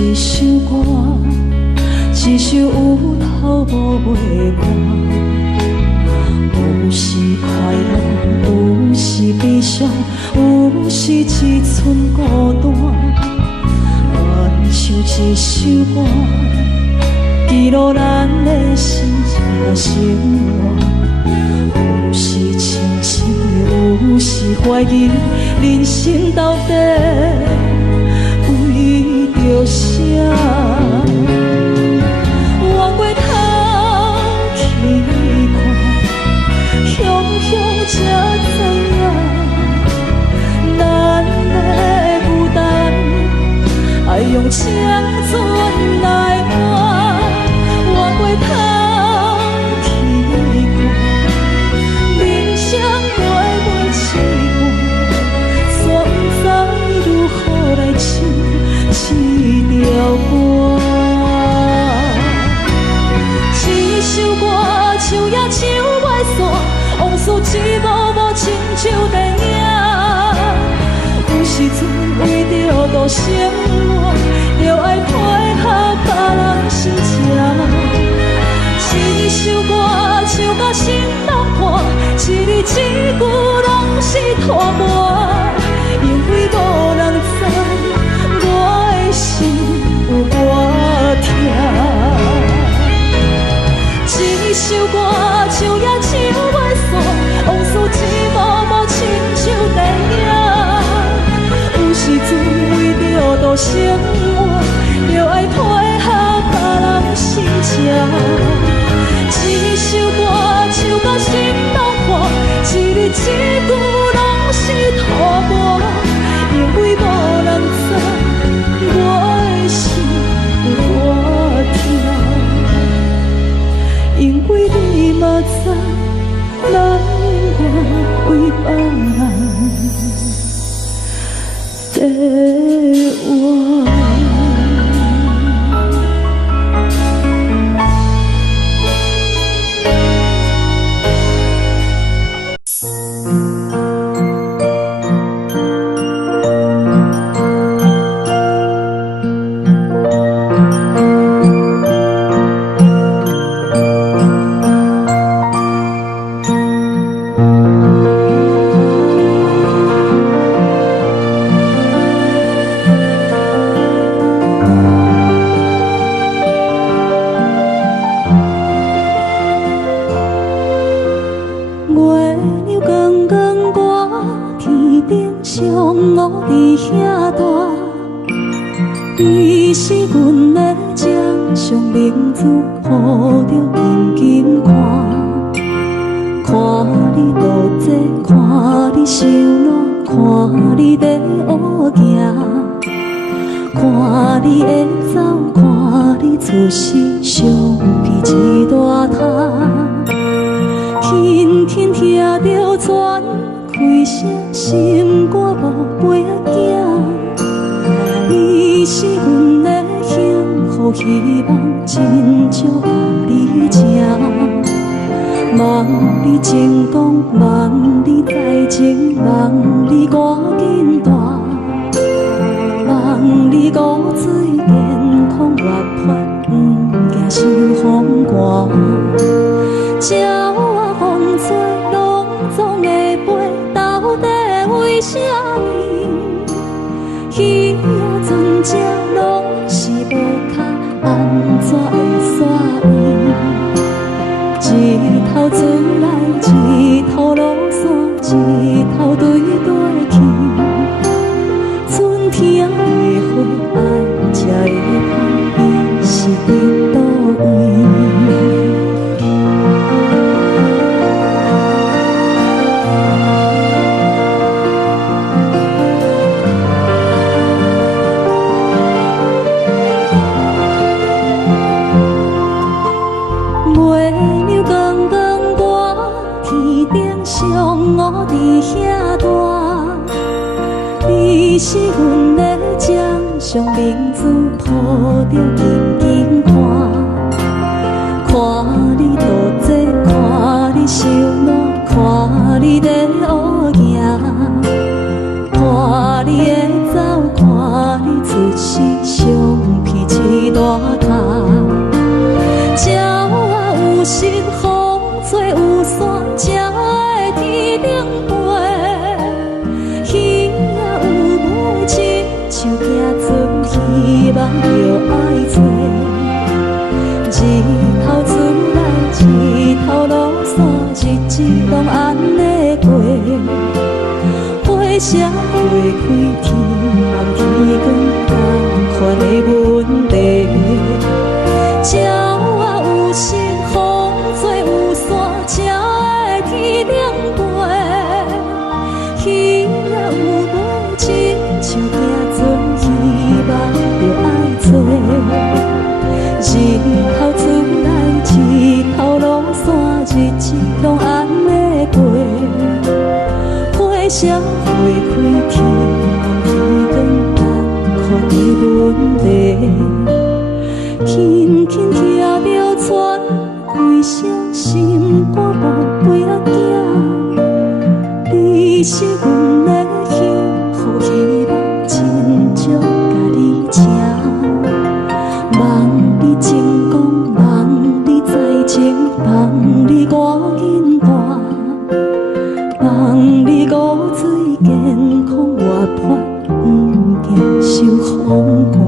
一首歌，一首有头无尾歌。有时快乐，有时悲伤，有时一寸孤单。愿唱一首歌，记录咱的心情生活。有时清醒，有时怀疑，人生到底为着啥？越过头去看，雄雄才知影，咱的负担爱用青春来换。越过头去看，人生月七半，煞不知如何来唱这条歌。一首歌唱也唱袂煞，往事一幕幕亲像电影。有时阵为着度生活，就爱配合别人心情。一首歌唱到心动破，一字一句拢是拖磨，因为无人知我的心有多痛。一首歌唱也唱袂煞，往事一幕幕亲像电影。有时阵为着度生活，就爱配合别人心情。一首歌唱到心动破，一字一句拢是拖磨，因为无人知我的心有多痛。因为你嘛知，咱永远为别人在活。你是阮的掌上明珠，抱着紧紧看，看你渡这，看你受难，看你在乌行，看你会走，看你出世，相片一大摊，轻轻听着船开声，心肝无飞仔行。你是阮的幸福希望，真少甲你情。望你成功，望你再情，望你赶紧大，望你骨髓健康活泼，不惊受风寒。鸟仔风吹，拢总会飞，到底为什么？鱼仔船只拢是无脚，安怎会煞伊？一头船来，一头落山，一头对对去。春天的花爱才会香，伊是伫倒位？我伫遐大，你是阮的掌上明珠，抱着紧紧看，看你渡这，看你受难，看你在乌行，看你会走，看你出世，相片心风做有线，才会天顶飞。鱼仔有尾，亲像行船，希望着爱做。日头出来，日头落山，日子拢安尼过。火车会开天，望天光，同款的问题。鸟仔有心，风做有线，才会天顶飞。鱼仔有尾，亲像行船，希望着爱做。日头出来，日头落山，日子拢安尼过。火车会开天，望天光，同款的问题。轻轻听着船开声，心肝无飞仔行。你是阮的幸福，希望亲像甲你请。望你成功，望你在情，望你赶紧大，望你五水健康活泼，不惊受风寒。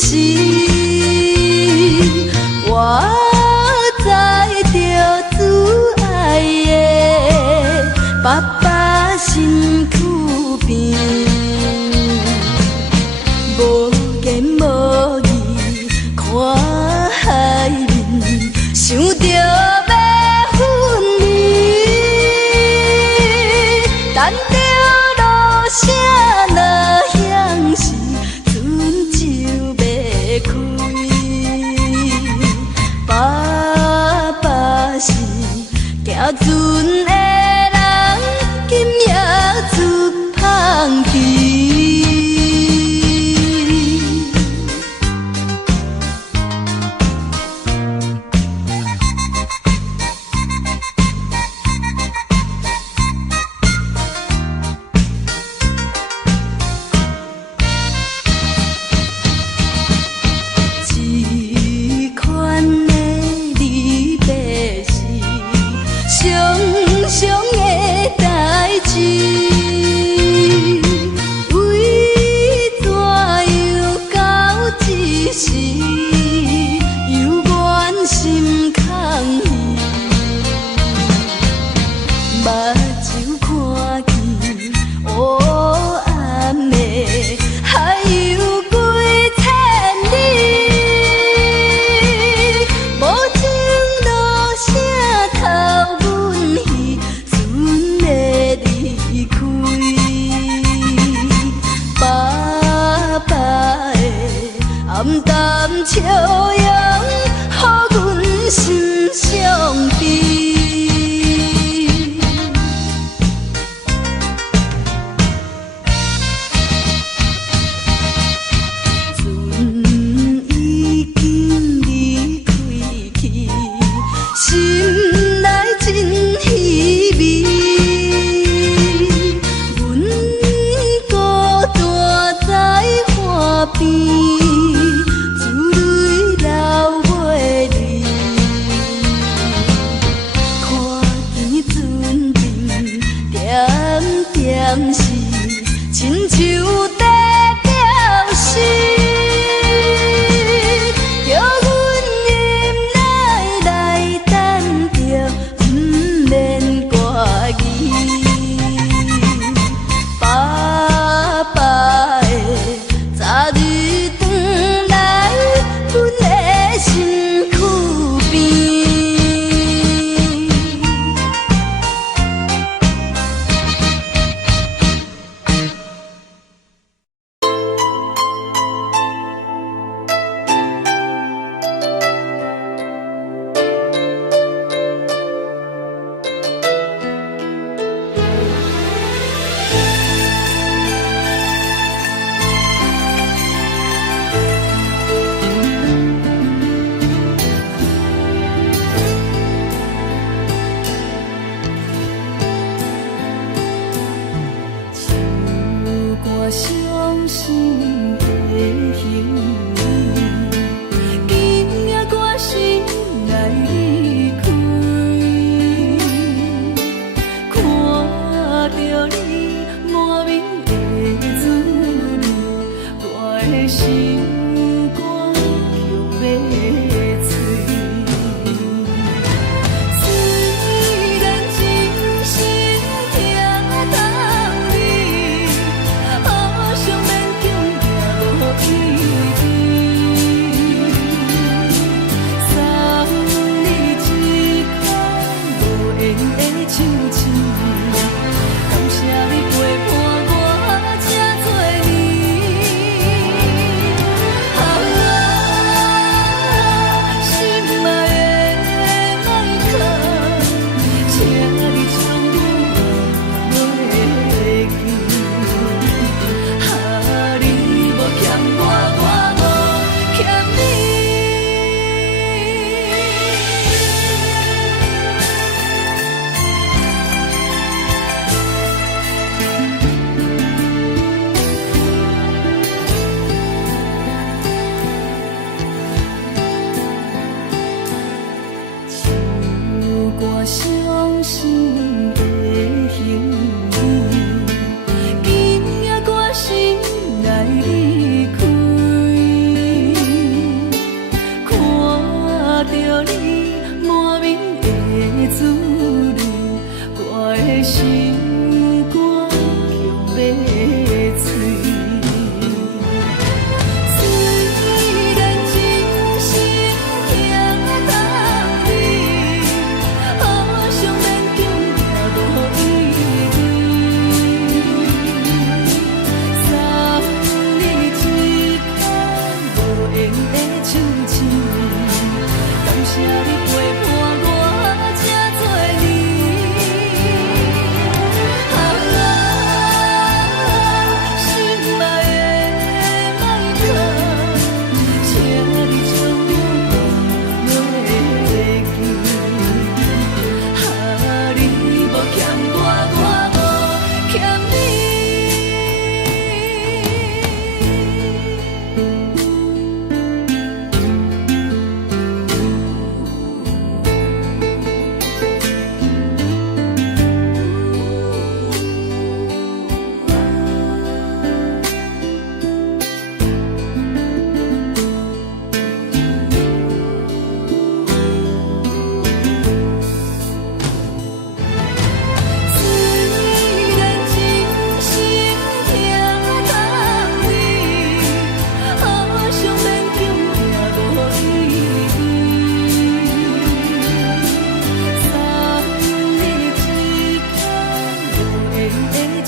时，我知着挚爱的爸爸身躯边，无言无语看海面，想着要分离，等着落声若响时，船就要开。爸爸是行船的人，今夜出芳池。这款的离别是伤伤的代志，为怎样到这时，犹原心空虚，目睭看见黑暗的海有几千里。无情落声透阮耳，船要离开。爸爸的暗淡笑容，予阮心伤悲。船已经离开去，心内真稀微。阮孤单在岸边，珠泪流袂离。看见船灯点点是，亲像在表示。叫阮忍耐来等着，不免怪伊。爸爸的早日转来，阮的身躯边。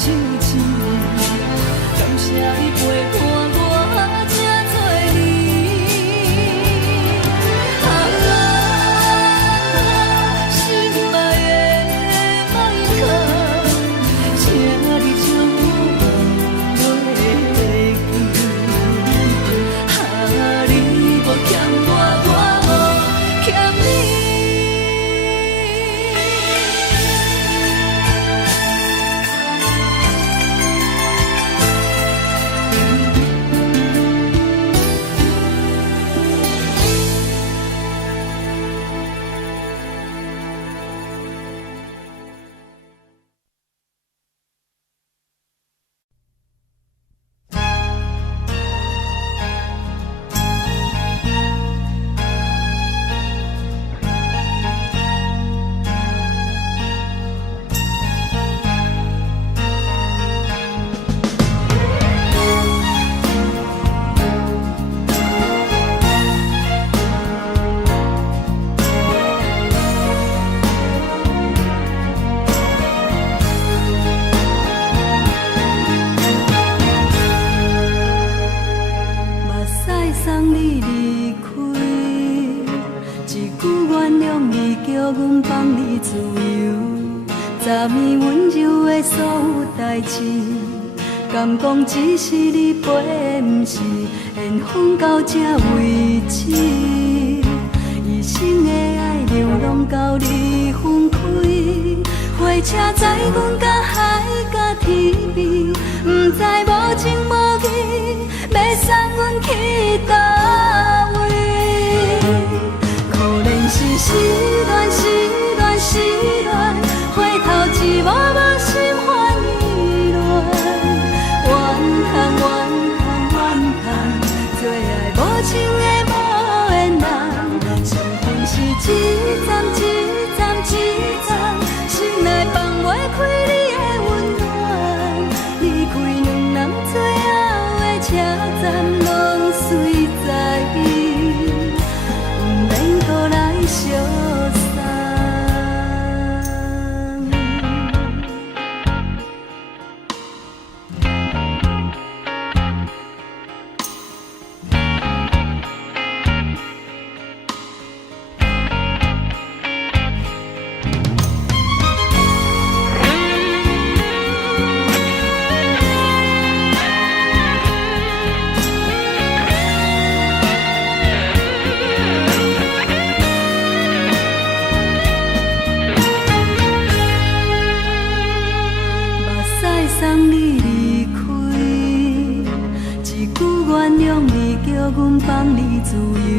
手指，感谢伊陪伴我这多年。心爱的莫讲，请你将我忘袂记。你无欠我，我无欠你。敢讲只是你陪，不是缘分到这为止。一生的爱流浪到你分开，火车载阮到海甲天边，不知无情无义，要送阮去倒位？可能是失恋，失恋，失恋，回头一幕幕心烦意乱。怨叹，最爱无情的无缘人，相逢是一站一站一站，心内放袂开你的温暖，离开两人最后的车站，拢随在，不免搁来相送。阮放你自由，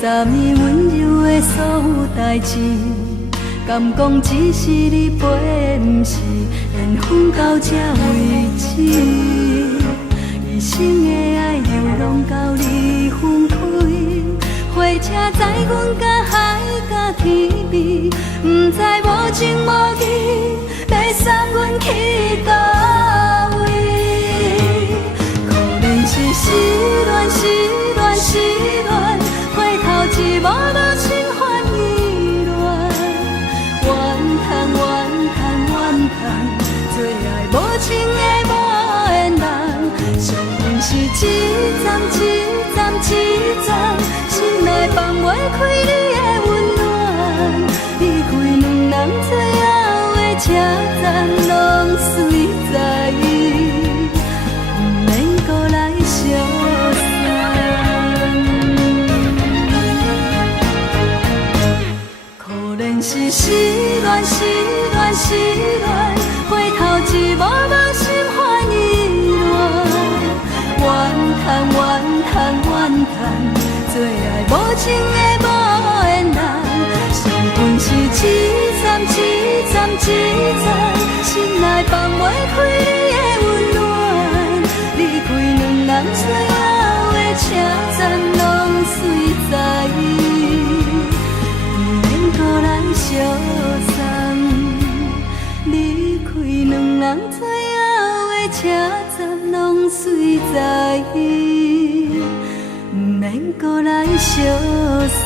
昨暝温柔的所有代志，敢讲只是你陪，不是缘分到这为止。一生的爱流浪到你分开，火车载阮到海甲天边，不知无情无义，要送阮去倒位？可能是失恋，失恋，失恋，回头一幕幕心烦意乱。怨叹，最爱无情的无缘人，相逢是一站一站一站，心内放袂开你的温暖，离开两人最后的车站，拢随在，不免搁来相送。可能是失恋，失恋，失恋，回头一幕幕心烦意乱。怨叹，最爱无情的无缘人，相逢是一站一站一站，心内放袂开你的温暖，离开两人最后的车站，拢随在，不免搁来相送，离开两人最后的车站，拢随在，不免搁来相送。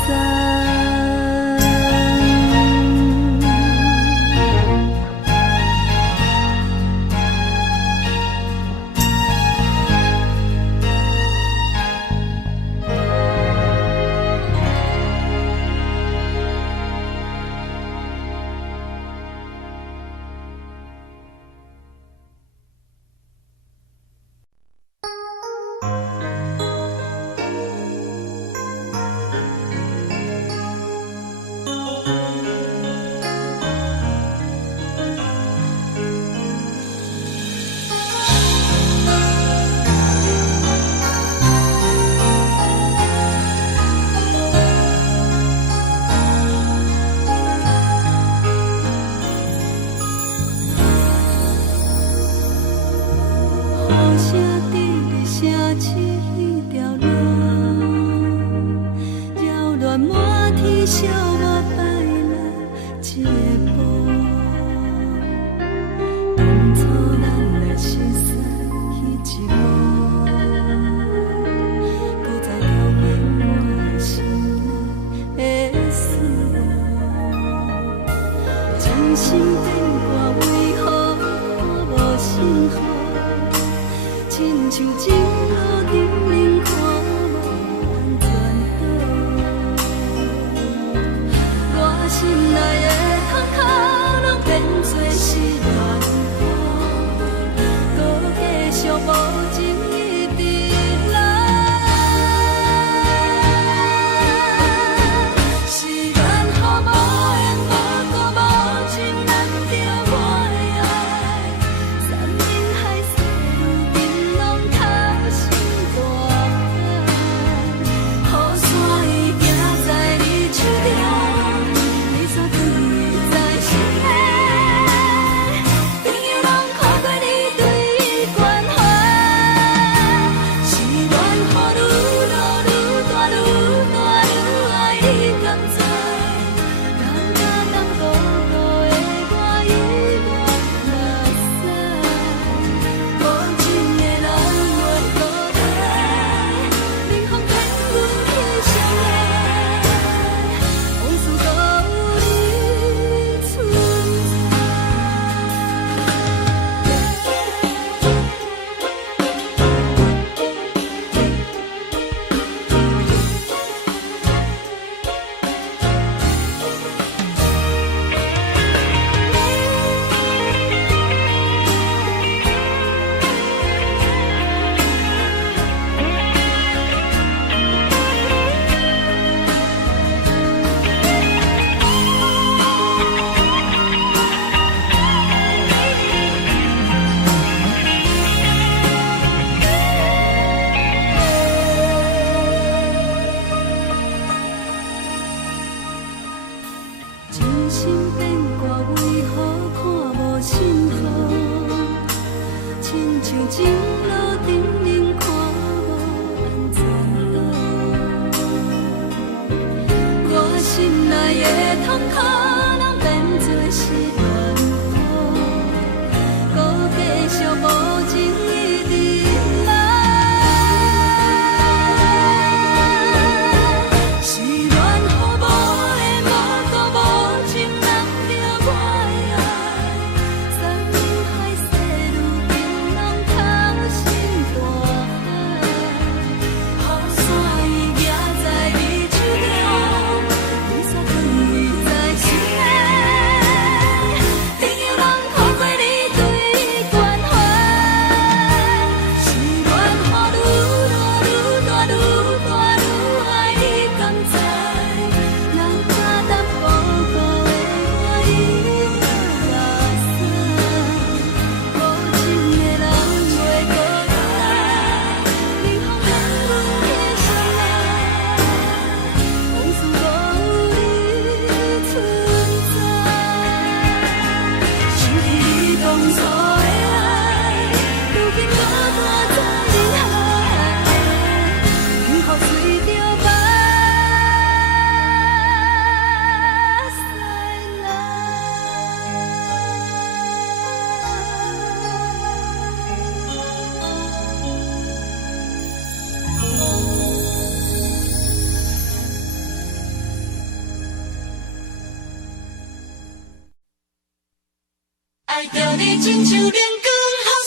爱着你亲像阳光，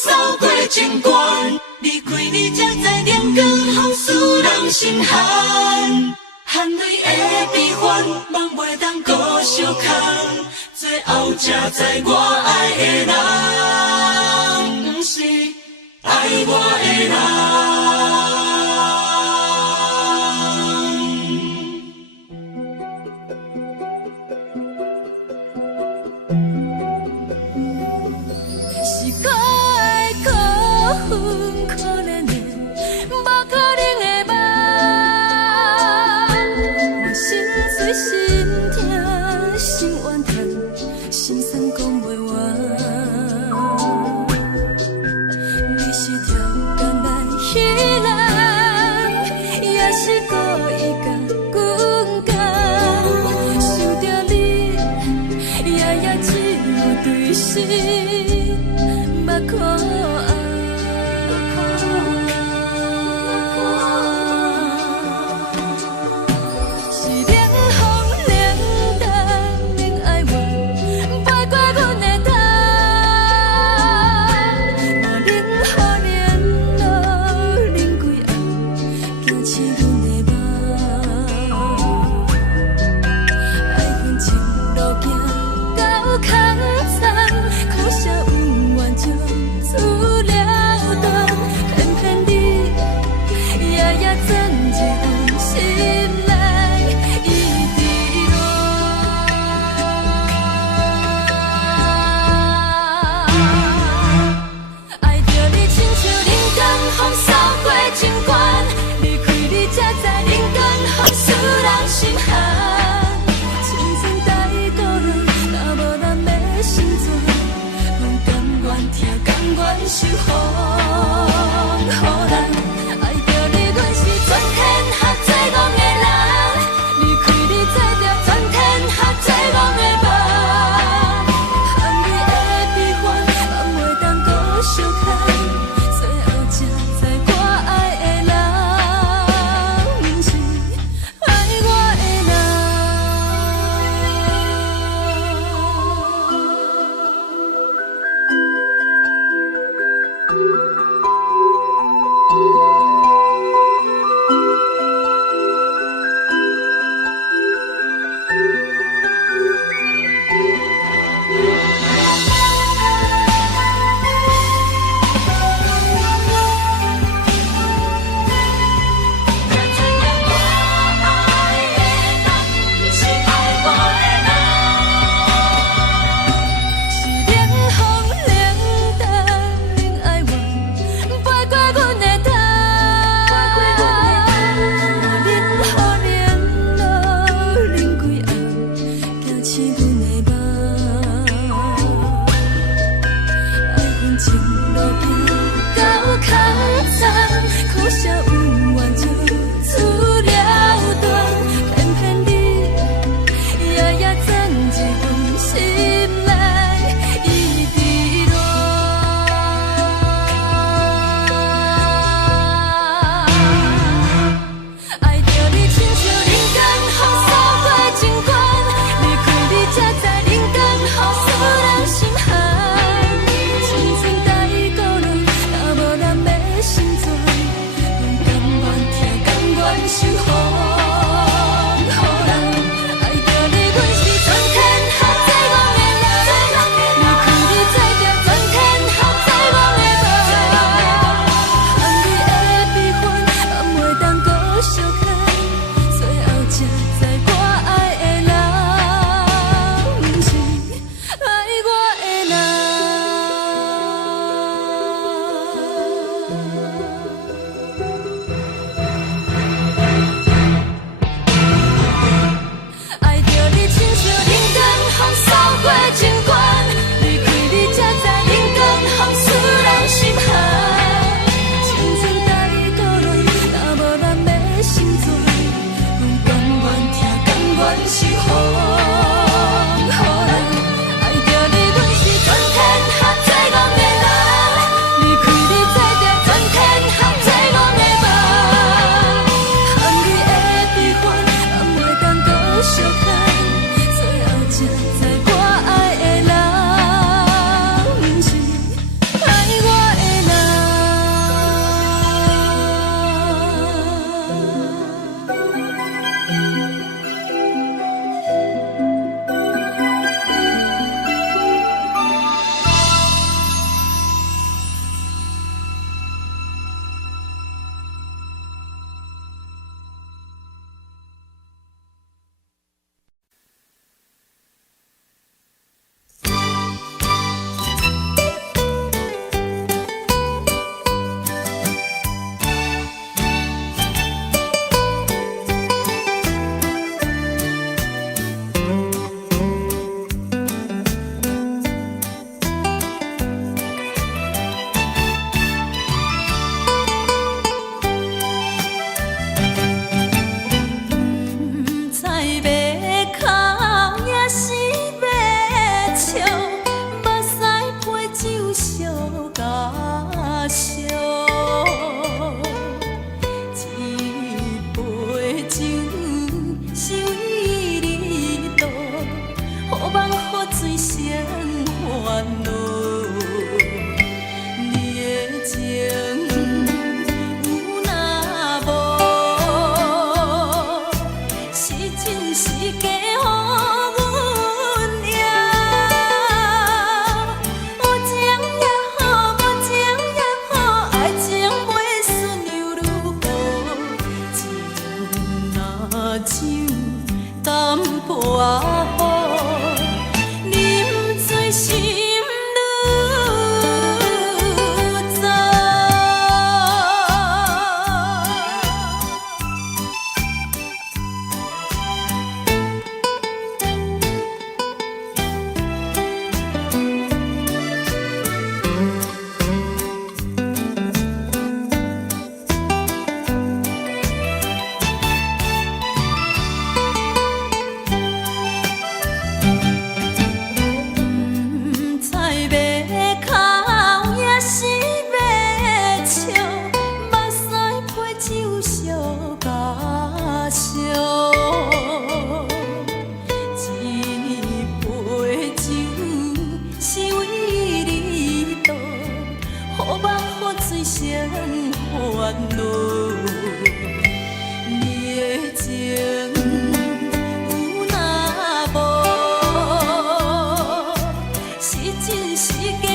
扫过情关。离开你，才知阳光风使人心寒。含泪的悲欢，望袂当搁相牵。最后才知我爱的人，不是爱我的人。心酸讲袂完，你是条愿守护人。爱着你，阮是全天下最戆的人，离开你，做着全天下最戆的梦。含泪的悲欢，放袂当搁相牵，最后才知我爱的人，毋是爱我的人。生烦恼。你的情有若无，是真是假？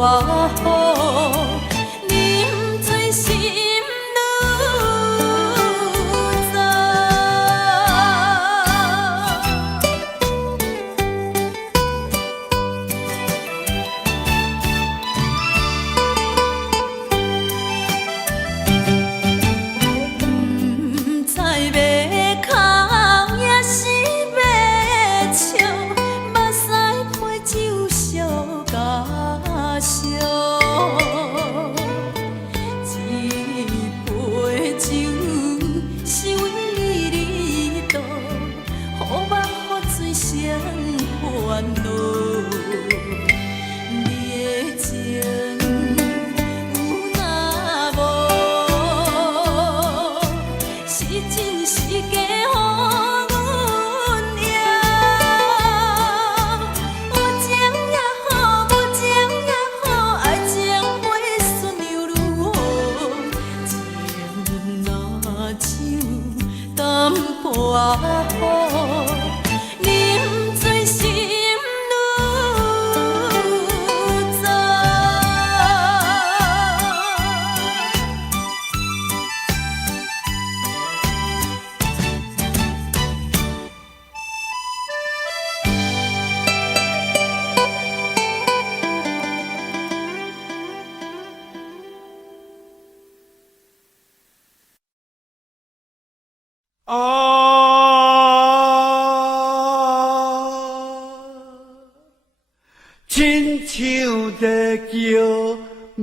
啊好，啉醉心愈糟。不知要哭也是要笑，目屎配酒烧甲烧。一杯酒是为你倒，好梦好醉生烦恼。你的情有若无，是真是假？啊好，啉醉心愈糟。亲像在叫我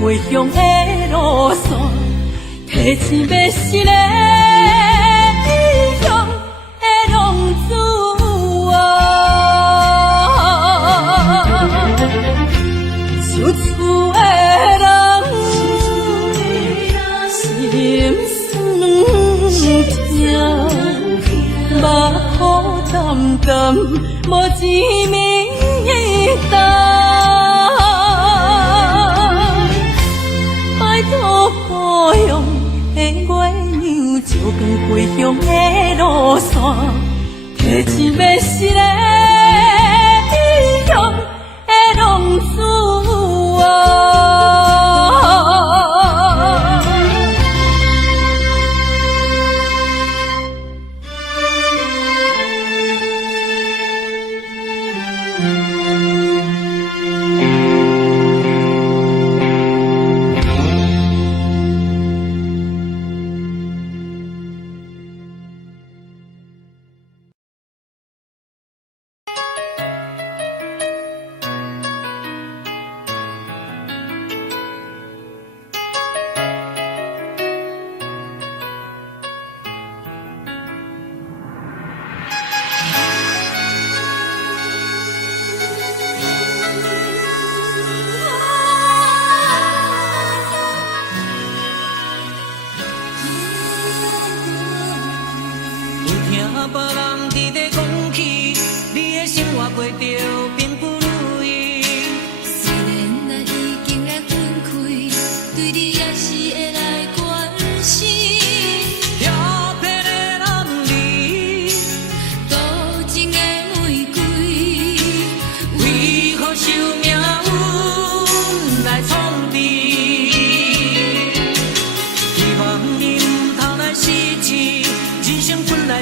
回乡的路线，提醒要是个异乡的浪子啊，想厝的人。无一面答。拜托保养的月亮，照光归乡的路线，提一要失的异乡的浪子啊。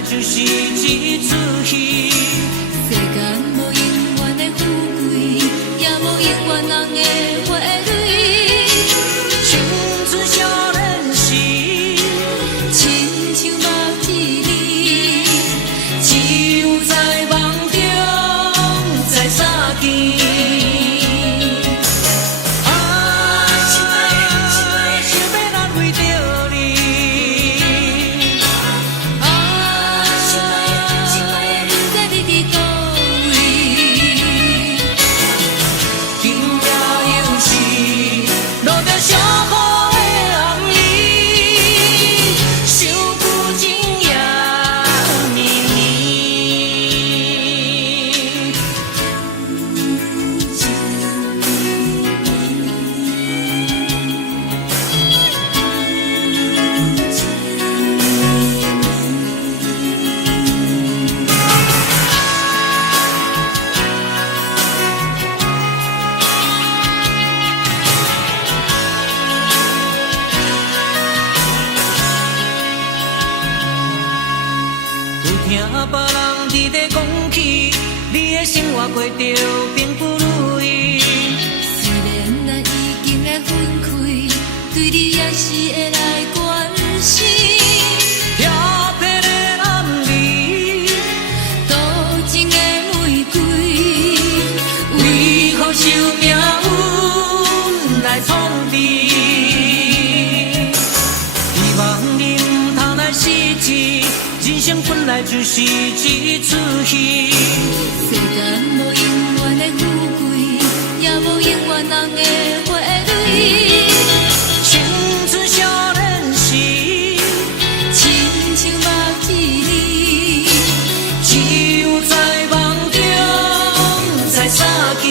就是一出戏。世间无永远的富贵，也无永远人的花蕊。青春少年时，亲像目一年，只有在梦中才相见。过着并不如意，虽然咱已经来分开，对你也是会来关心。漂泊的男儿，多情的玫瑰，为何受命运来创治？希望你唔通来失志，人生本来就是一出戏。世间无永远的富贵，也无永远人的花蕊。青春少年时，亲像目一年，只有在梦中才相见。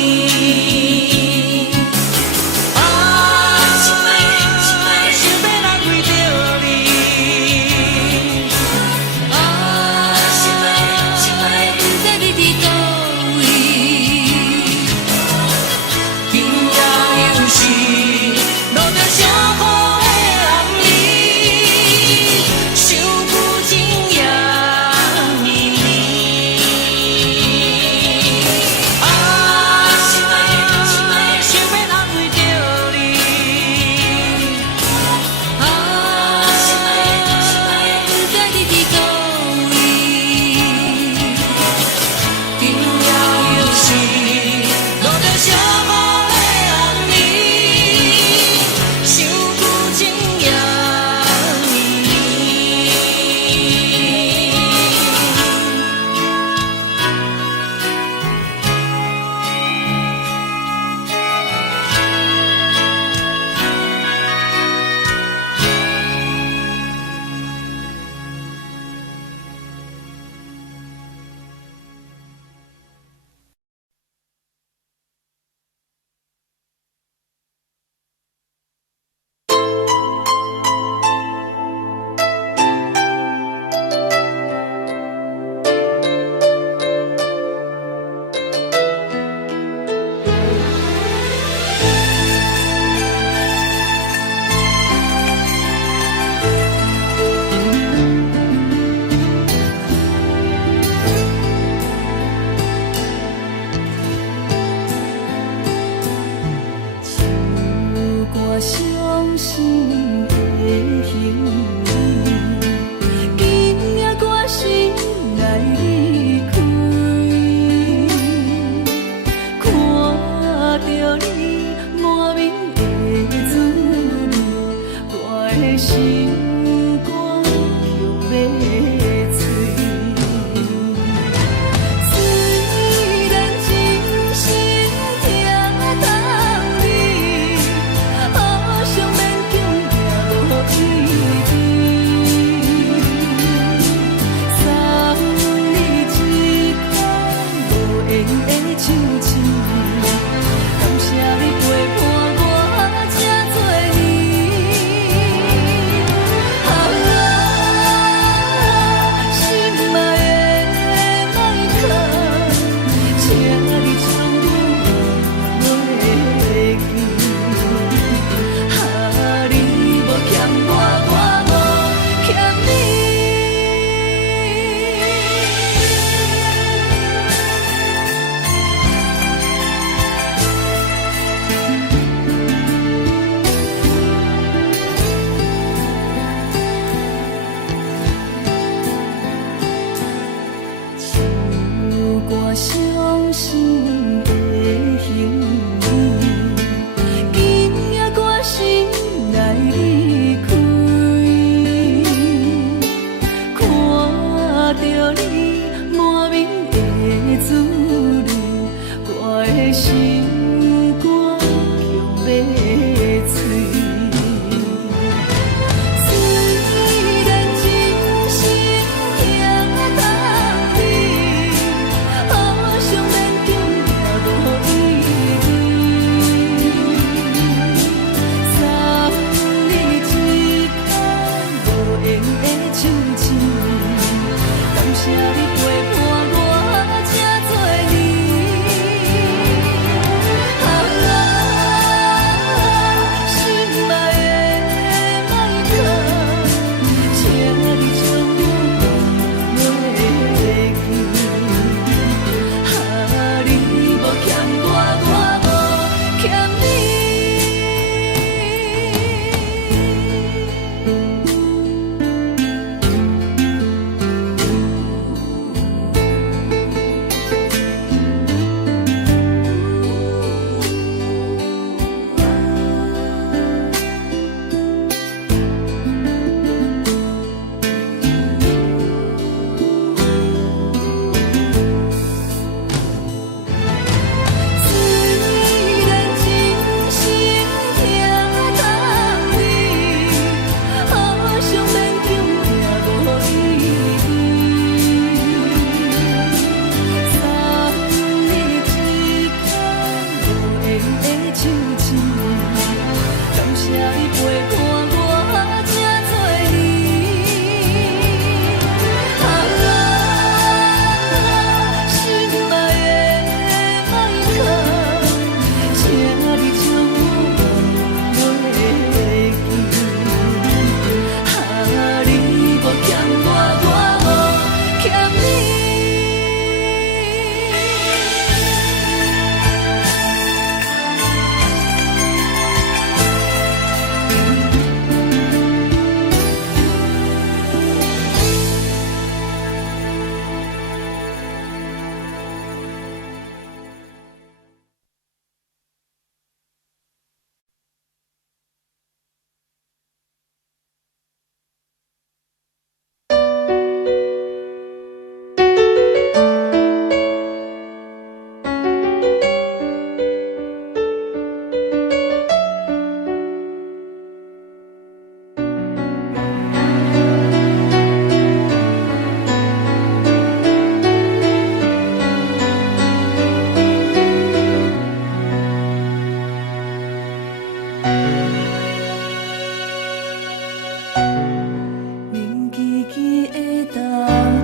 冷记记的冬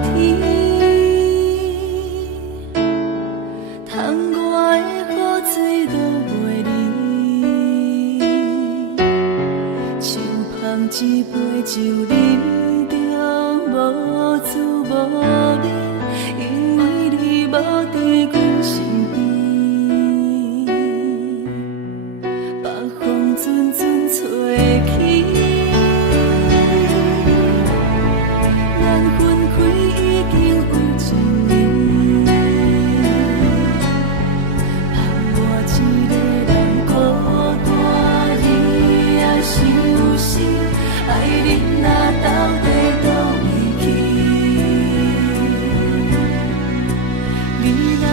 天，窗外的雨水落袂离，手捧一杯酒，饮着无滋无味，因为你无伫阮身边，北风阵阵吹起。咱分开已经有1年，盼我一个人孤单，你也伤心，爱人若到底倒位去？你若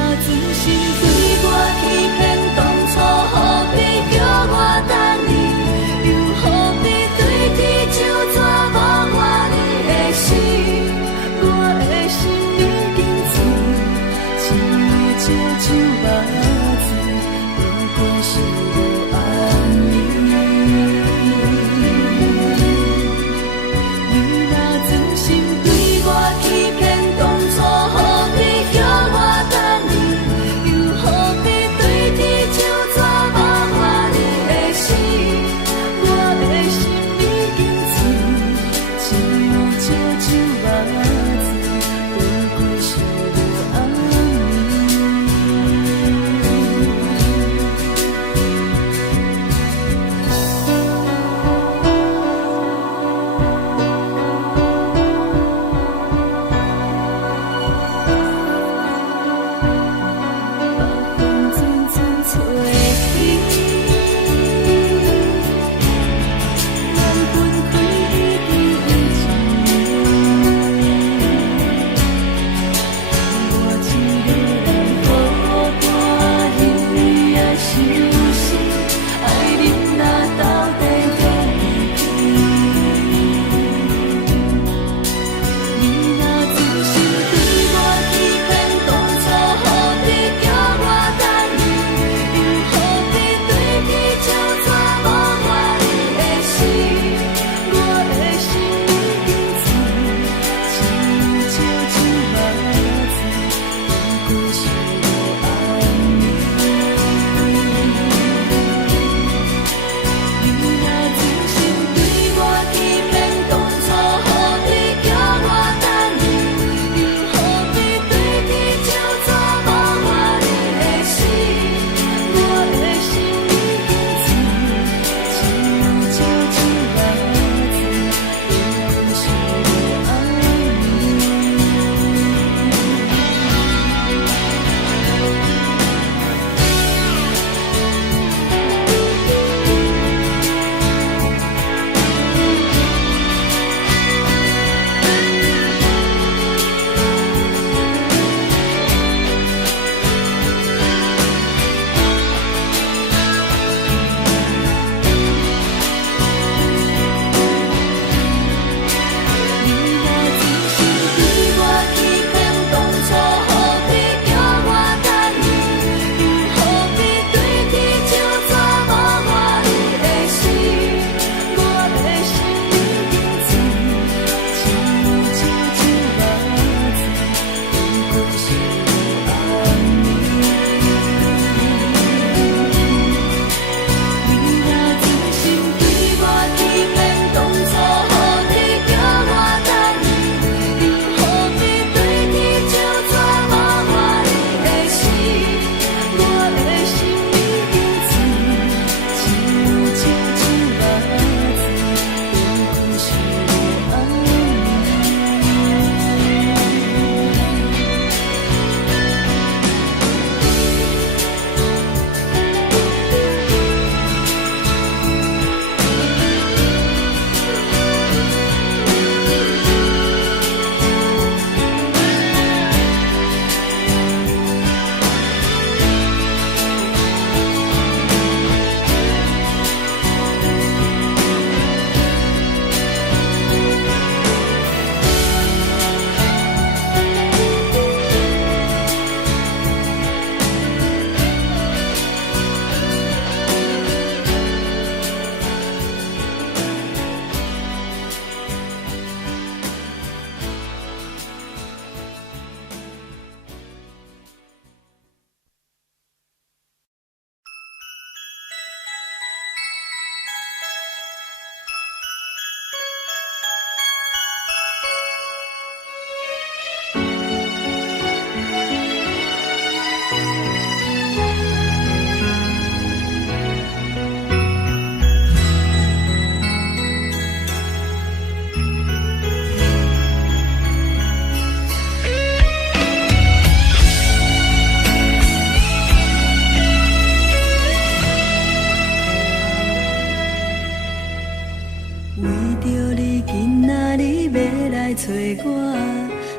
为着你今仔日要来找我，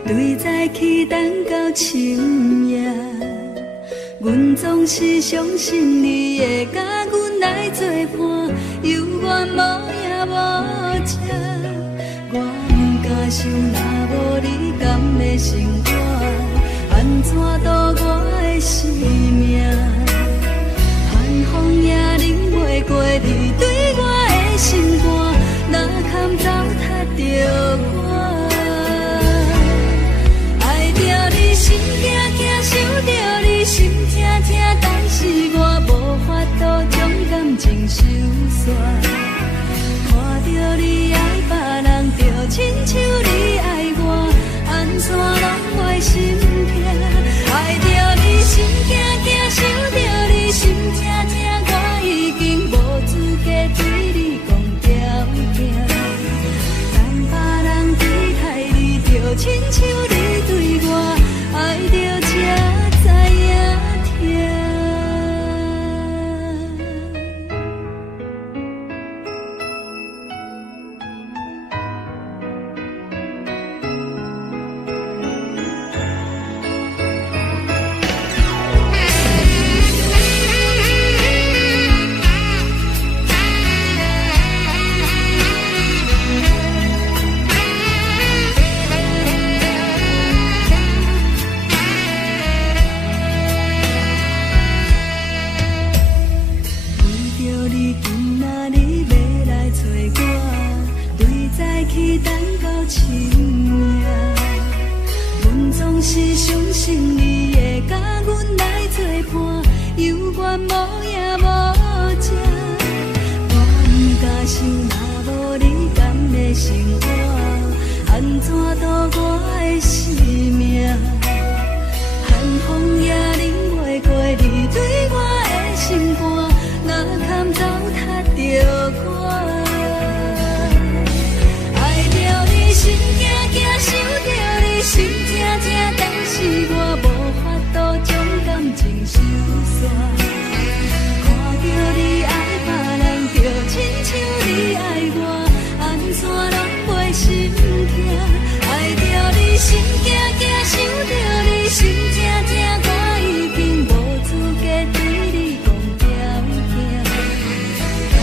对早起等到深夜。阮总是相信你会甲阮来作伴，犹原无影无迹。我不敢想，若无你甘的生活，安怎度我的生命？寒风也忍袂过你对我的心肝，哪堪糟蹋着我？爱着你心惊惊，想着你心痛痛，但是我无法度将感情收煞。看着你爱别人，就亲像你爱我，安怎拢袂心痛？爱着你心惊惊，想着你心痛痛，我已经无资格对你讲条件。等别人对待你，就亲像你对我，爱着才知影痛。是相信你会甲阮来作伴，犹原无影无迹。我不敢想，若无你甘的生活，安怎度我的生命？寒风也忍袂过你对我的心肝，哪堪糟蹋着我？爱着你心惊惊，想着你心痛痛，但是我无法度将感情收煞。看着你爱别人，就亲像你爱我，安怎拢袂心痛？爱着你心惊惊，想着你心痛痛，我已经无资格对你讲条件。等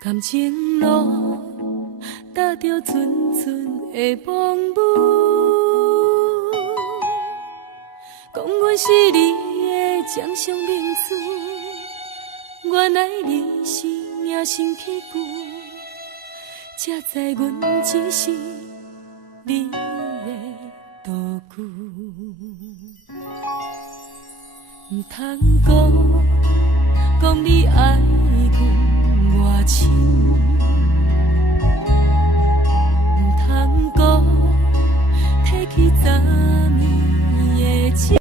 感情路踏着阵阵的风雨，讲阮是你的掌上明珠，原来你是命生起句，才知阮只是你的道具。唔通讲你爱阮偌深，唔通讲提起昨暝的情。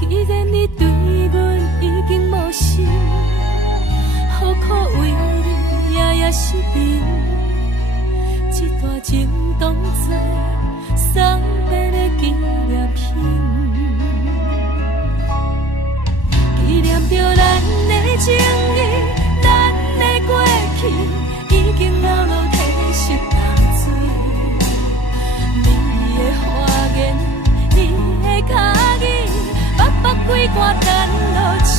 既然你对阮已经无心，何苦为你夜夜失眠？这段情当作送别的纪念品。纪念着咱的情谊，咱的过去，已经老老褪色淡水。你的花言，你的脚语，白白几挂等落深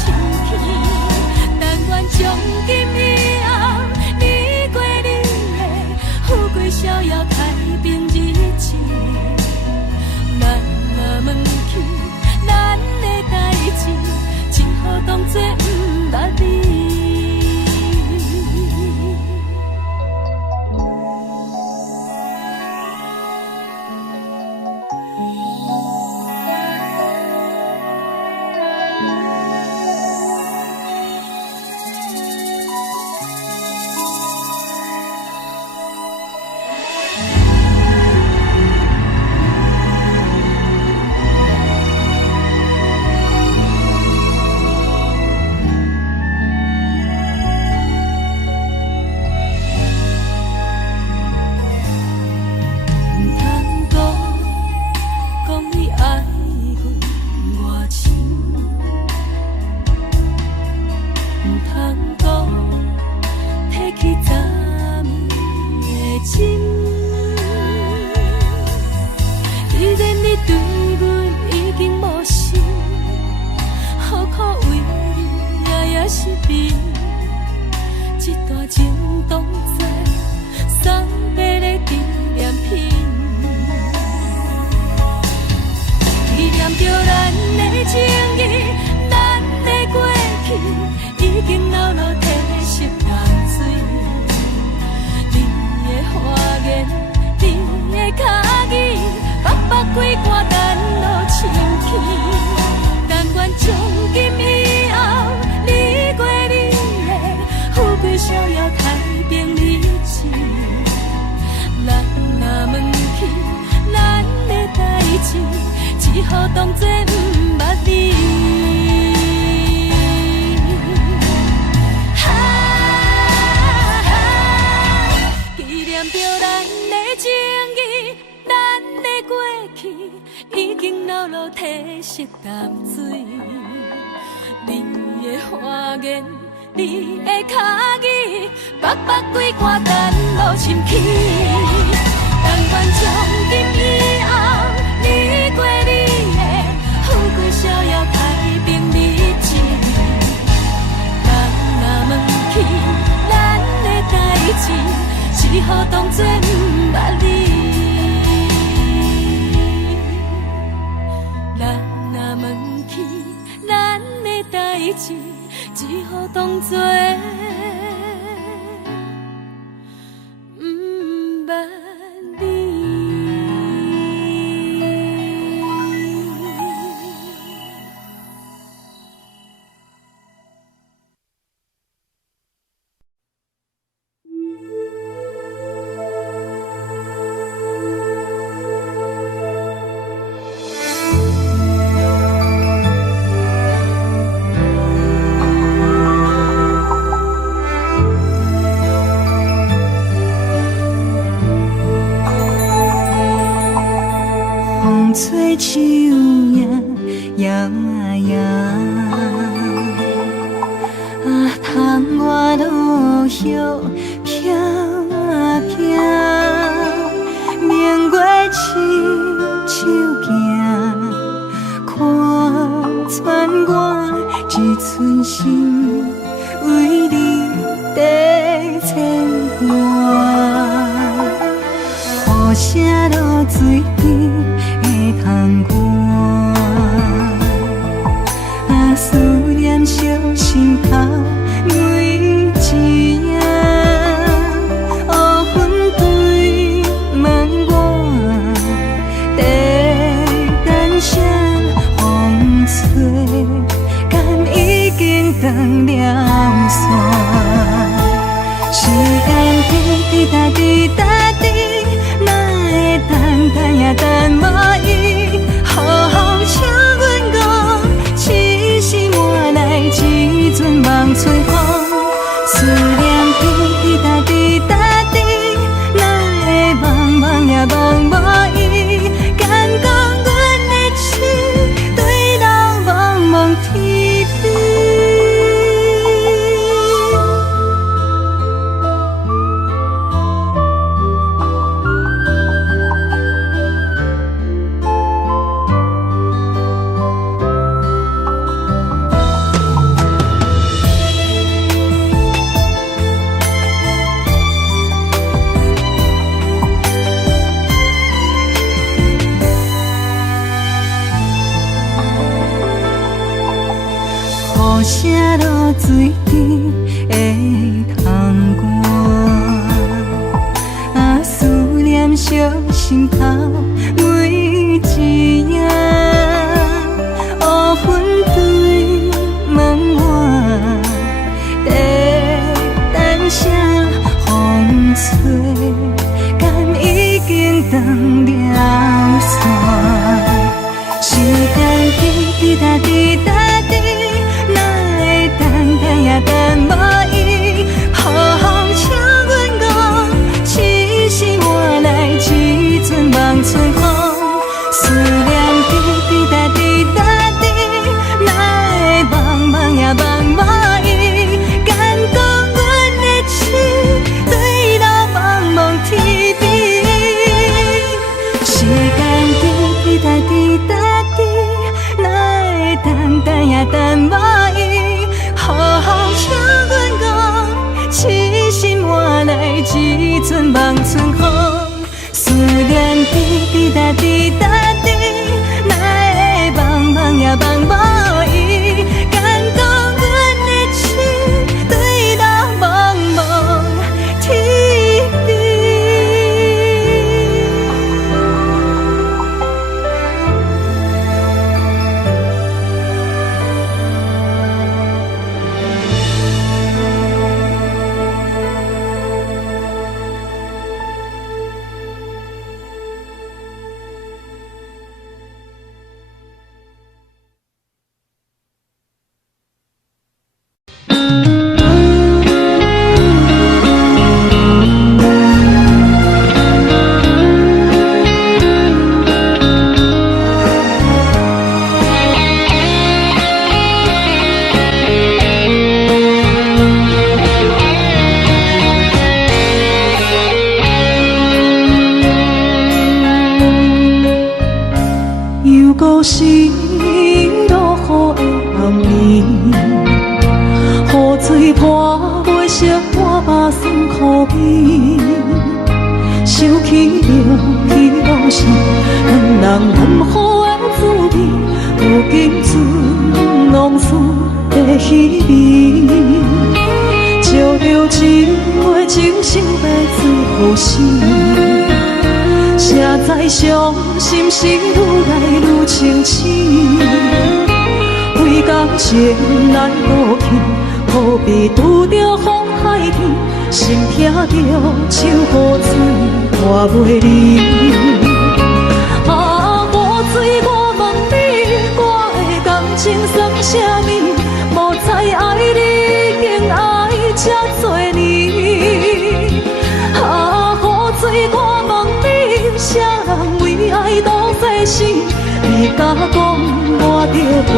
去。但愿从今以后，你过你的富贵逍遥太平日子。咱若问起咱的代志，只好当作不捌你。只好当作不捌你。纪念着咱的情谊，咱的过去已经老老褪色淡水。你的花言，你的脚语，白白几挂等落深去。但愿从今以后，你过你的富贵逍遥太平日子。人若问起咱的代志，只好当作不捌你。人若问起咱的代志，只好当作不捌你。吹树叶摇啊摇，窗外落叶飘啊飘，明月深手行，看穿我一寸心为声落水边的窗外，思念烧心头每一夜，乌云对问我，在等谁风吹，敢已经断了线。时间滴滴答滴答滴，哪会等也等无伊？好好请阮讲，痴心换来一阵梦吹风。思念滴滴答滴答滴，哪会茫茫也茫无伊？敢讲阮的痴，对人茫茫天边。雨声落水边的窗外，思念烧心头每一夜，乌云对问我，在等谁风吹，敢已经断了线。时间滴滴答滴答滴，也等无伊，好好请阮讲，痴心换来一阵梦春风。思念滴滴答滴答滴，哪会茫茫也茫无伊？敢讲阮的痴，对人茫茫天边。时间滴滴答滴答滴，哪会等也等无伊？好好请阮讲，痴心换来一阵梦春风。思念滴滴答滴答滴，哪会茫茫也茫无伊？敢讲阮的痴，对人茫茫天边。故心落雨的暗暝，雨水泼袂湿我目酸苦味，想起了彼拢是两人难好的滋味，如今存拢输在稀微，照着一枚情深白纸予死。写在伤心时，愈来愈清醒。为感情来落去，何必拄着风海天？心痛着手雨水拖袂离。啊，雨水，我问你，我的感情算啥物？无再爱你，竟爱这多年。啊，雨水，我问你，啥人为爱赌世事？你敢讲我着袂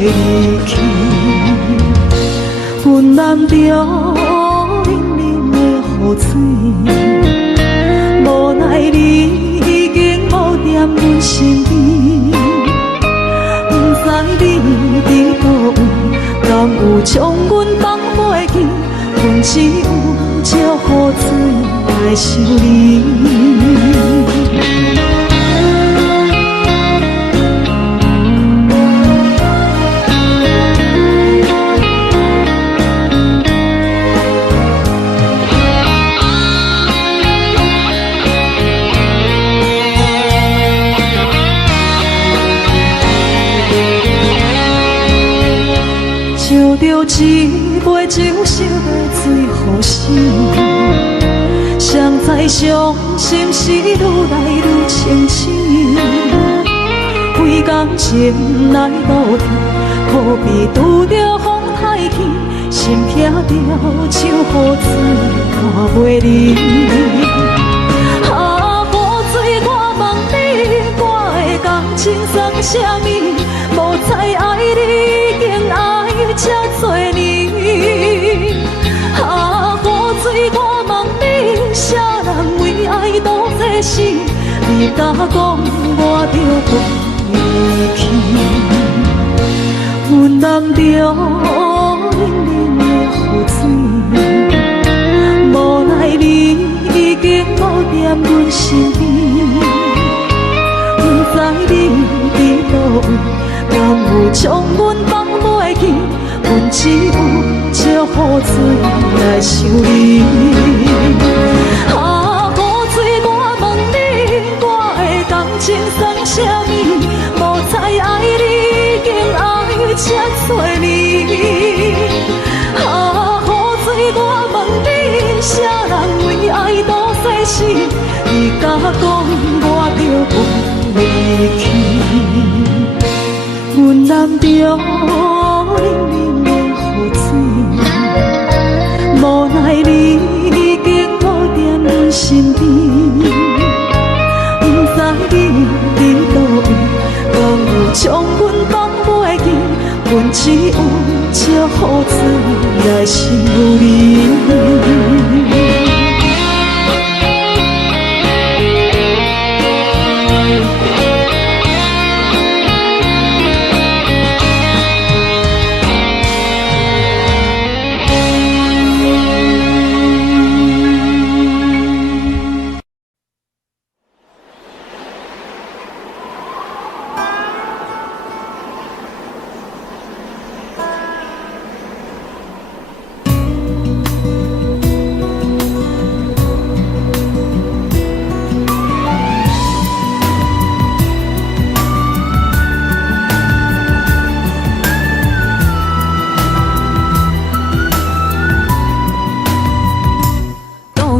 离去？阮难着冷冷的雨水，无奈你已经无念阮身边。不知你伫倒位，敢有将阮放袂记？阮只有借雨水来想你。一杯酒烧到最后死，谁知伤心事愈来愈清醒。为感情来路途，可比拄着风太起，心痛着像雨水看袂离。啊，雨水，我问你，我的感情算啥物？无再爱你，已经爱这多年。啊，雨水，我问你，啥人为爱赌这死？你敢讲我着离去？阮淋着冷冷的雨水，无奈你已经无在阮身边。不知你伫倒位，敢有将阮放袂记？阮只有借雨水来想你。啊，雨水，我问你，我的感情算啥物？无再爱你，已经爱这多年。啊，雨水，我问你，啥人为爱赌世事？你敢讲我着离去？阮淋着冷冷的雨水，无奈你已经无在阮身边。不知你伫倒位，敢有将阮放袂记？阮只有借雨水来想你。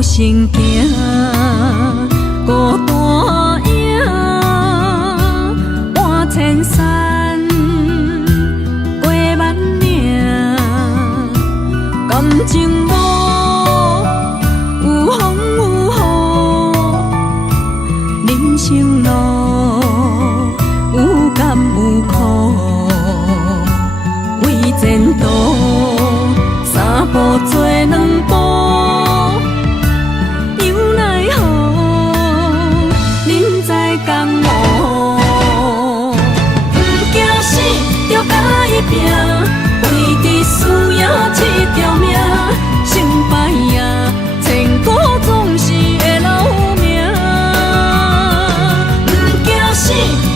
行行，孤单影，半千山，过万岭，感情路有风有雨，人生路有甘有苦，为前途三步做两步。拼，为伫输赢这条命，成败赢，千古总是会留名。不惊死，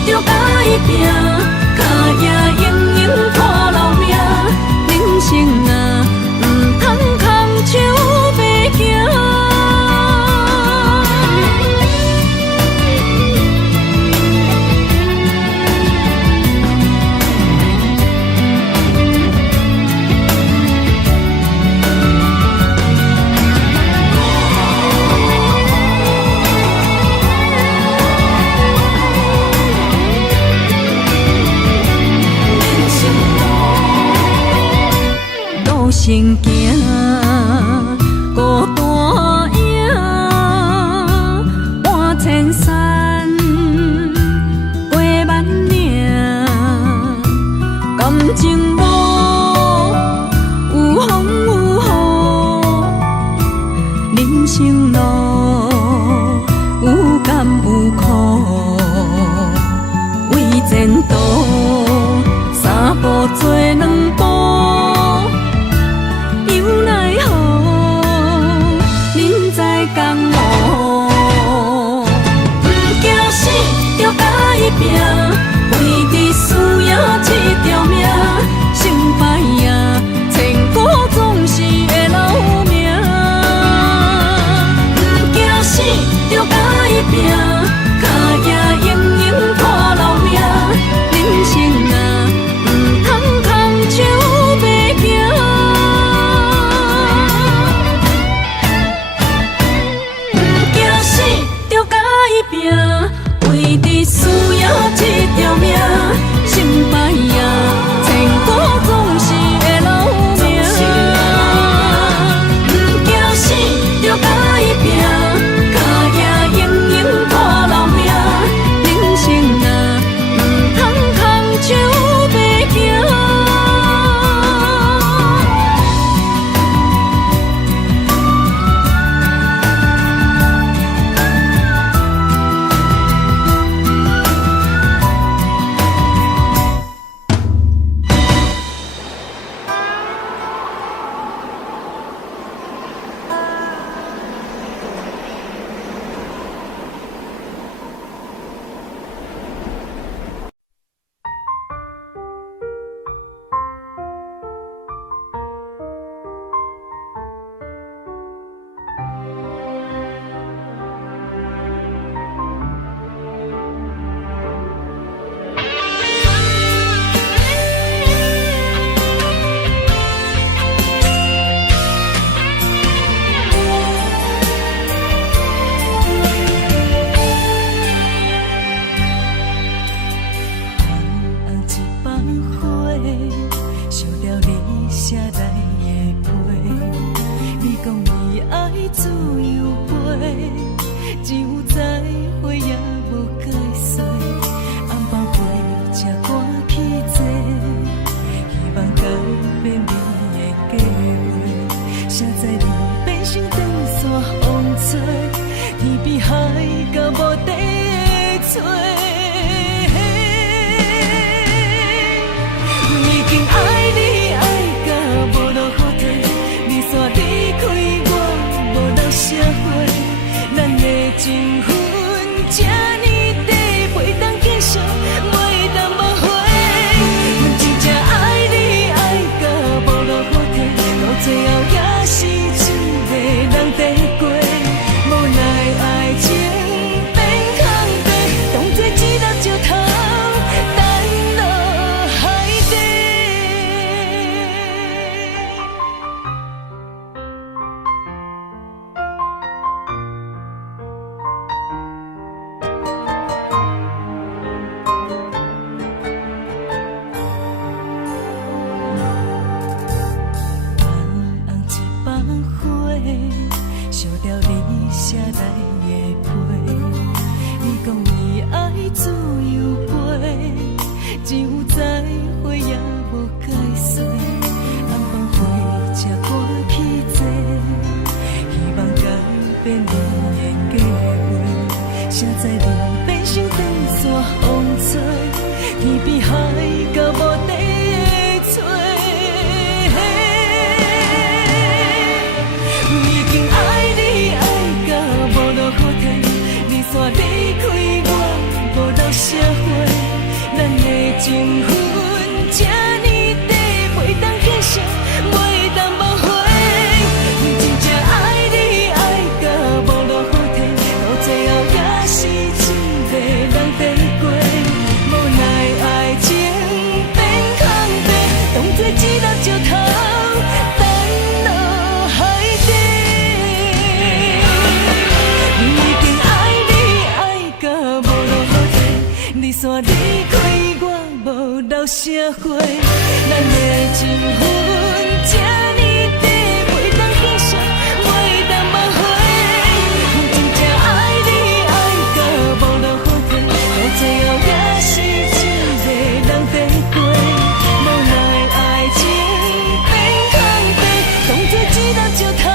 着甲伊拼，脚也硬硬拖留命。人生啊，不通空手白行。行行，孤单影，半千山，过万岭，感情路有风有雨，人生路有甘有苦，为前途三步做两步。自由飞，只有再会也无解释。红包飞才赶去坐，希望改变你的计划。谁知你变成长线风吹，天边海到无底的吹。已经爱你爱到无路可退，你煞离开我，无留社会，咱的情分这呢短，袂当继续，袂当挽回。阮真正爱你爱到无路可退，到最后也是一个人在过，无奈爱情变空白，当作一粒石头。烧掉你写来的批，你讲你爱自由飞，只有再会也无解释。红包飞才赶去坐，希望改变你的计划。谁知你变成长线风吹，天边海到无底的吹。已经爱你爱到无路可退，你煞离开我，无留社会，咱的情分这呢短，袂当继续，袂当挽回。阮真正爱你爱到无路可退，到最后也是一个人在过，无奈爱情变空白，当作一粒石头。煞离开我，无留社会，咱的情分这呢短，袂当继续，袂当挽回。阮真正爱你爱到无路可退，到最后也是一个人在过，无奈爱情变空白，当作一粒石头。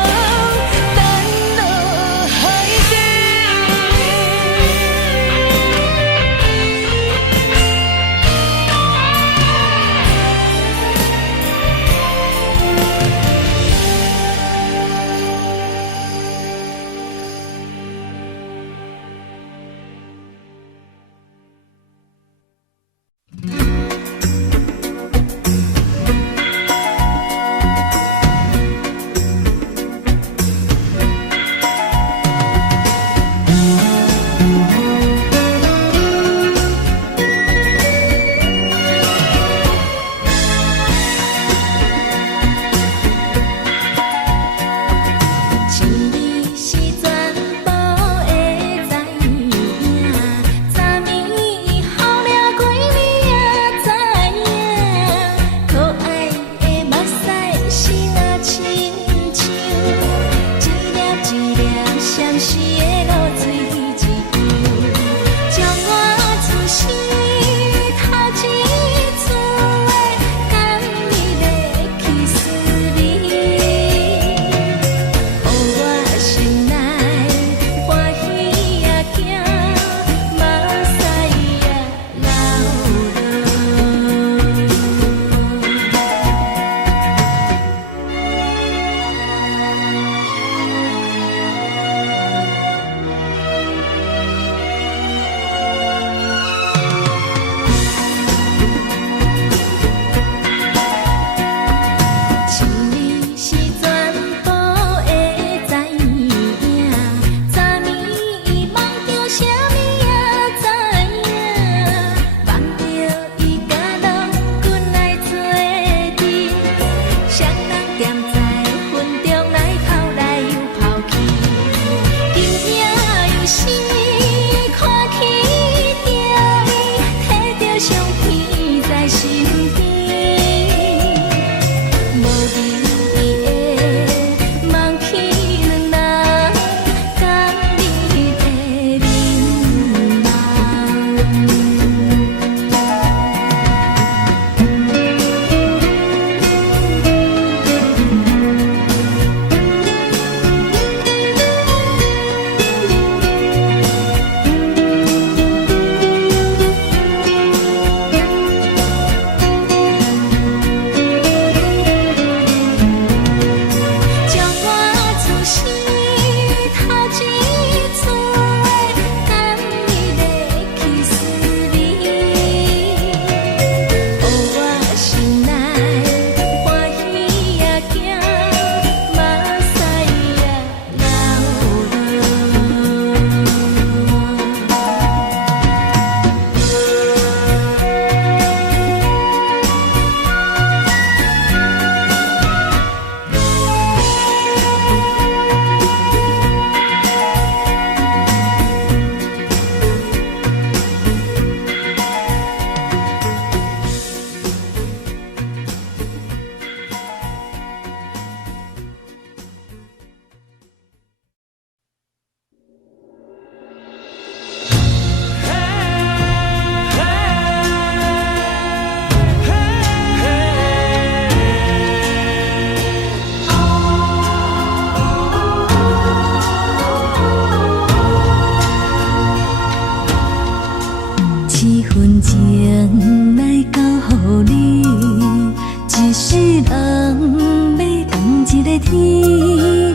女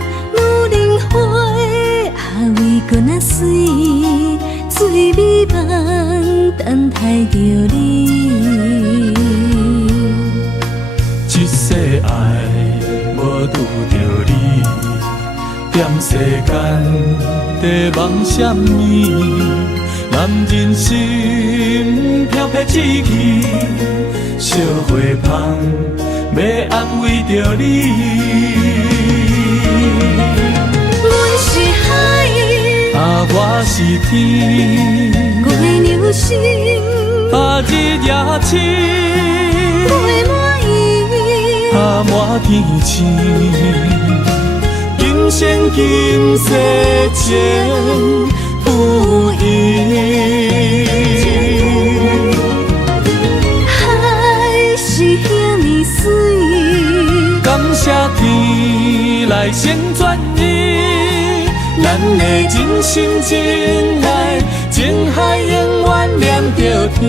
人花啊为搁那水，水美梦等待着你。一世爱无拄着你，踮世间在梦什么？男人心飘撇志气，烧花香要安慰着你。阮是海，啊，我是天，月流星，啊，日夜星，陪满意，啊，满天星。今生今世情不移，海是遐尼水，感谢天来成全你，咱的真心真爱，情海永远念着天。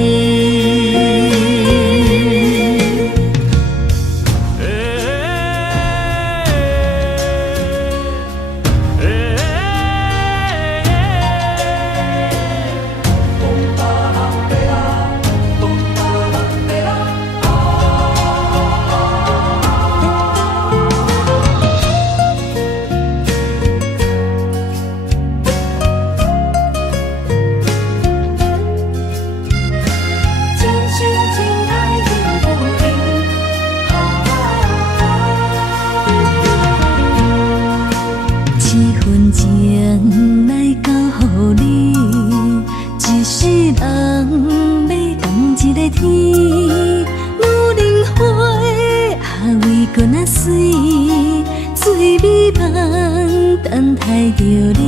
等待着你，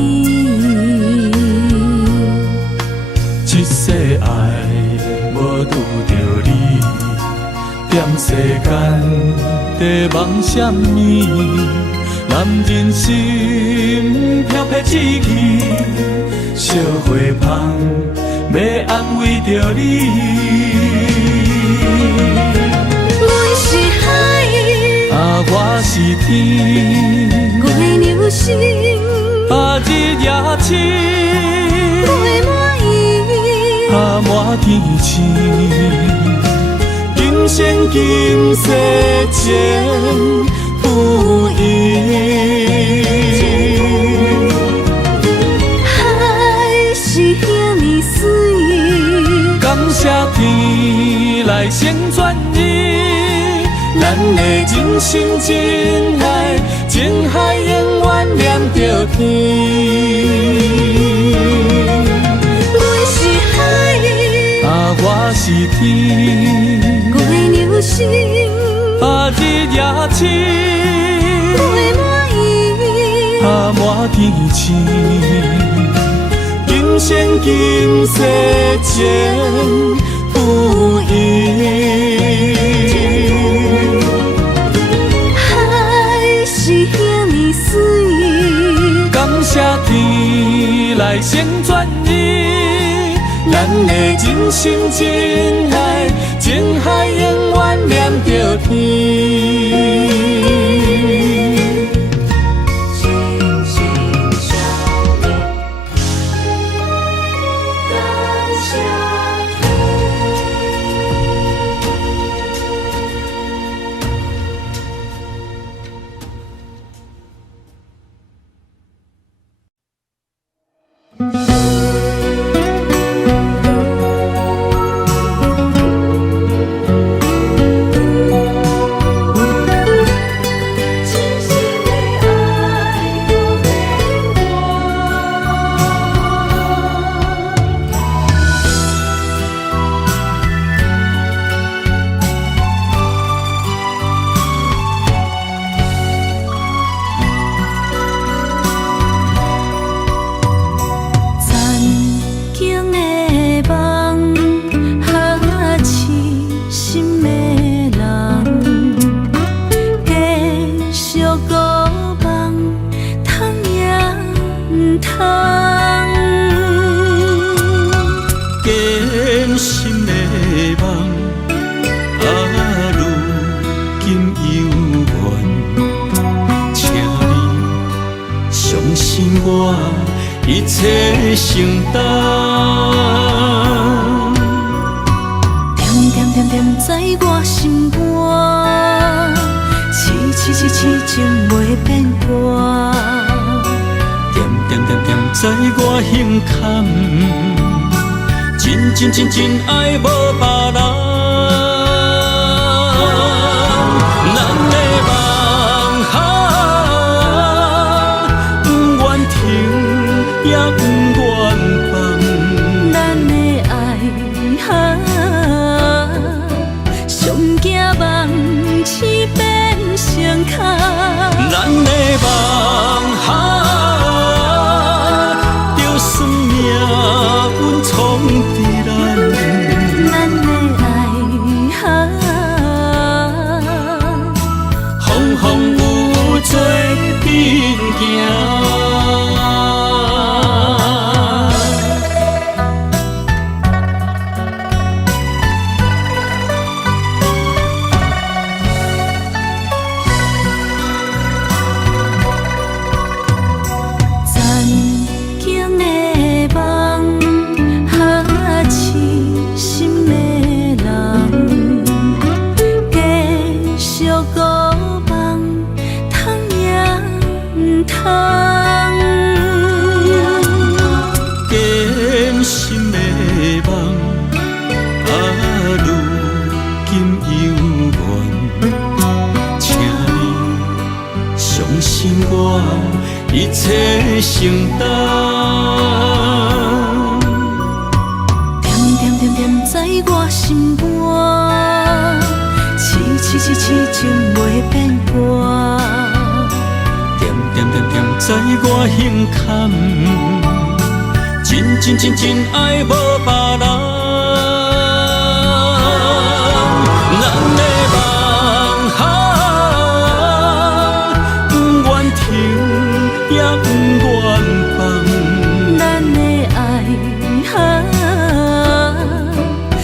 一世爱无拄着你，踮世间在梦什么？男人心飘撇志气，烧花香要安慰着你。阮是海，啊，我是天，月流星，啊，日夜星，陪满意，啊，满天星。今生今世情不移，海是遐尼水，感谢天来成全你，咱的真心真爱，情海永远念着天。阮是海，啊，我是天，月流星，啊，日夜星，陪满意，啊，满天星。今生今世情不移，海是遐尼水，感谢天来成全你，咱的真心真爱，情海永远念着天。情我一切承担。点点点点在我心肝，痴情袂变卦。点点点点在我胸坎，真爱无别人。咱的梦想，不愿停，也不愿放。咱的爱上惊梦痴变成空。咱的梦想，就算命运闯伫咱，咱的爱风风雨做阵行。艰辛的梦，如今犹原，请你相信我一切承担。点点点在我心肝，痴情袂变卦。点点点点在我胸坎，真爱无别人。咱的梦想，不愿停，也不愿放。咱的爱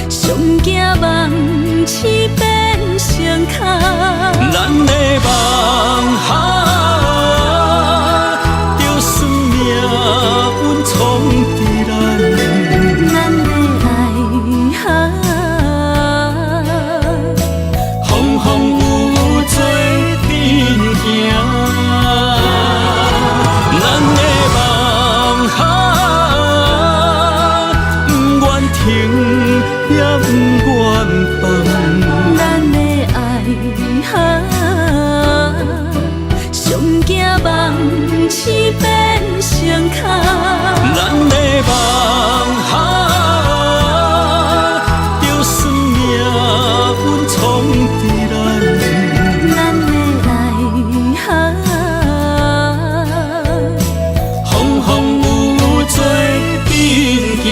上惊梦痴变成空。咱的梦想，就算命运闯伫咱，咱的爱风风雨做阵行。咱的梦想，不愿停，也不愿放。咱的爱上惊梦痴变成空。咱的梦想，就算命运闯伫咱，咱的爱风风雨做阵行。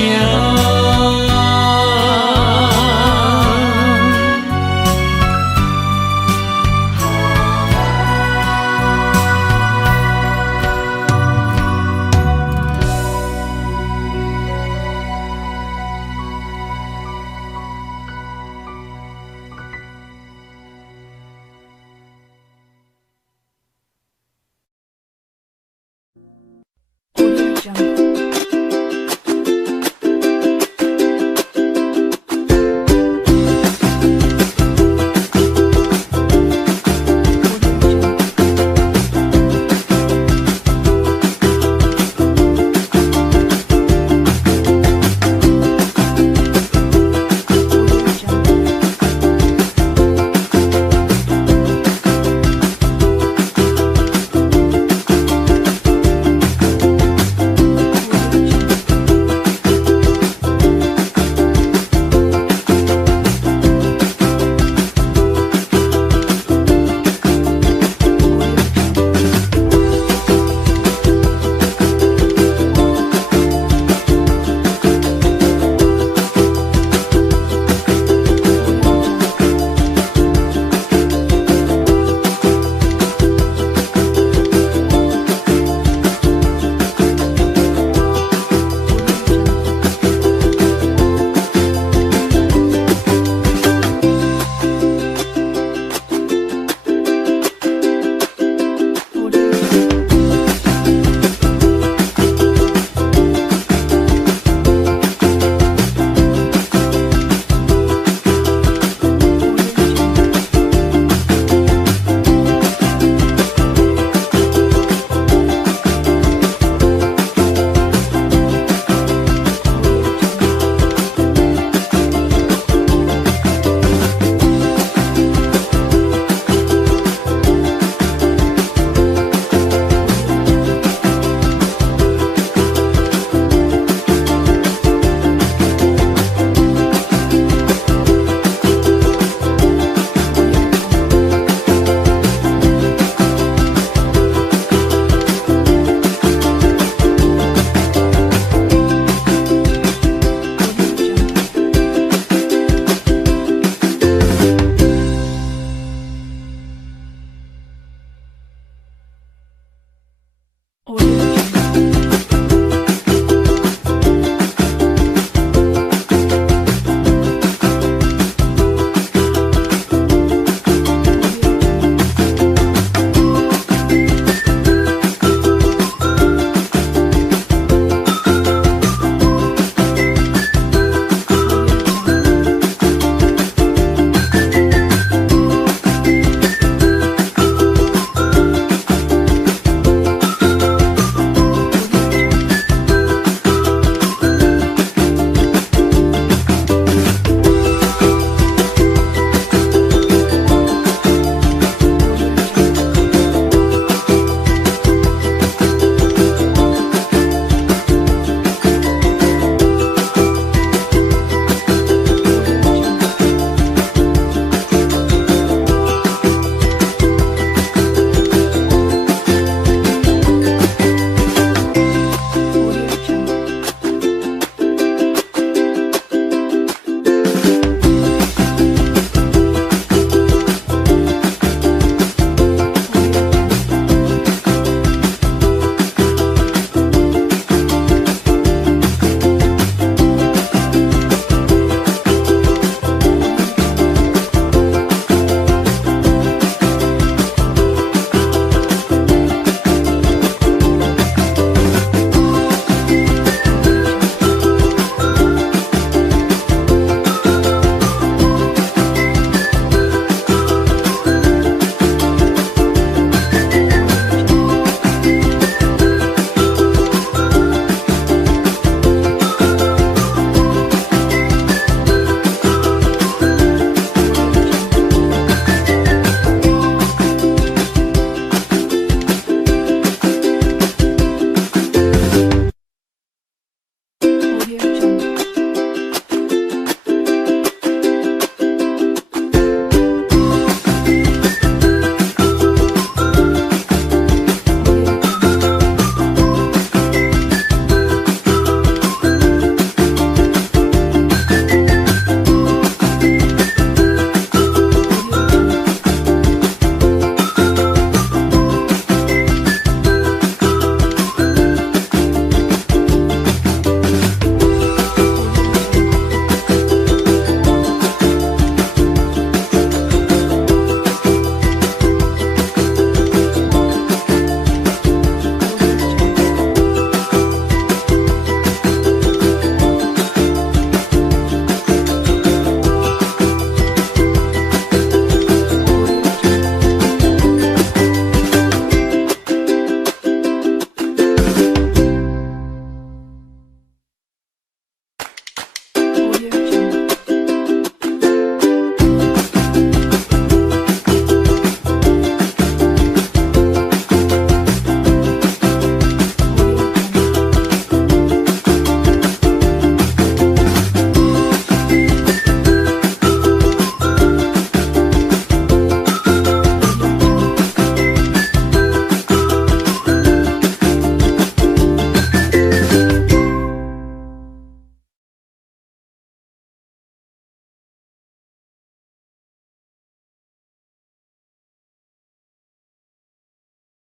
Audio Jungle.